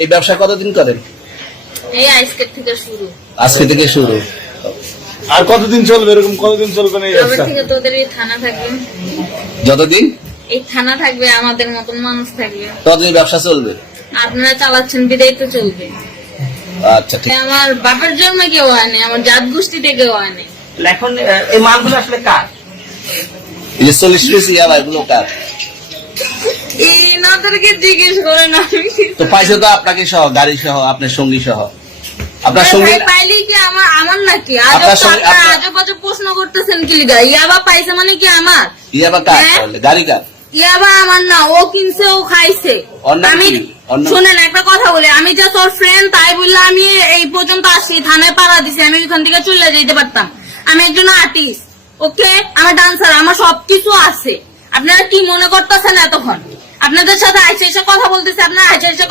এই ব্যবসা কতদিন করেন? এই আজকে থেকে শুরু। আজকে থেকে শুরু। আর কতদিন চলবে? এরকম কতদিন চলবে না এই কবে ব্যবসা? থেকে তোদের এই থানা থাকবে? যতদিন এই থানা থাকবে, আমাদের মতন মানুষ থাকবে, ততদিন ব্যবসা চলবে। আপনারা চালাচ্ছেন বিদায় তো চলবে। আচ্ছা ঠিক। আমার বাপের জন্মে কেউ হয়নি, আমার জাত গোষ্ঠীতে কেউ হয়নি। এখন এই মালগুলো আসলে কার? এই যে 40 পিস ইয়াবা এগুলো কার? এনাদেরকে জিজ্ঞেস করেন। আমি তো পাইছে তো আপনাকে সহ, গাড়ি সহ, আপনার সঙ্গী সহ। আপনার সঙ্গী পাইলি কি আমার নাকি? আপনার সঙ্গে- আজব আজব প্রশ্ন করতেছেন কি লিগা? ইয়াবা পাইছে মানে কি আমার? ইয়াবা কার? হ্যাঁ? তাহলে গাড়ি কার? ইয়াবা আমার না, ও কিনছে, ও খাইছে। অন্য আমি কি? অন্য? শুনেন একটা কথা বলি, আমি যে তোর ফ্রেন্ড তাই বললে আমি এই পর্যন্ত আসি, থানায় পাড়া দিছি, আমি ওইখান থেকে চলে যেতে পারতাম। আমি একজন আর্টিস্ট, ওকে, আমার ডান্সার, আমার সবকিছু আছে। আপনারা কি মনে করতেছেন এতক্ষণ? আপনাদের সাথে আইসে এসে কথা বলতেছে, আপনারা আইসে এসে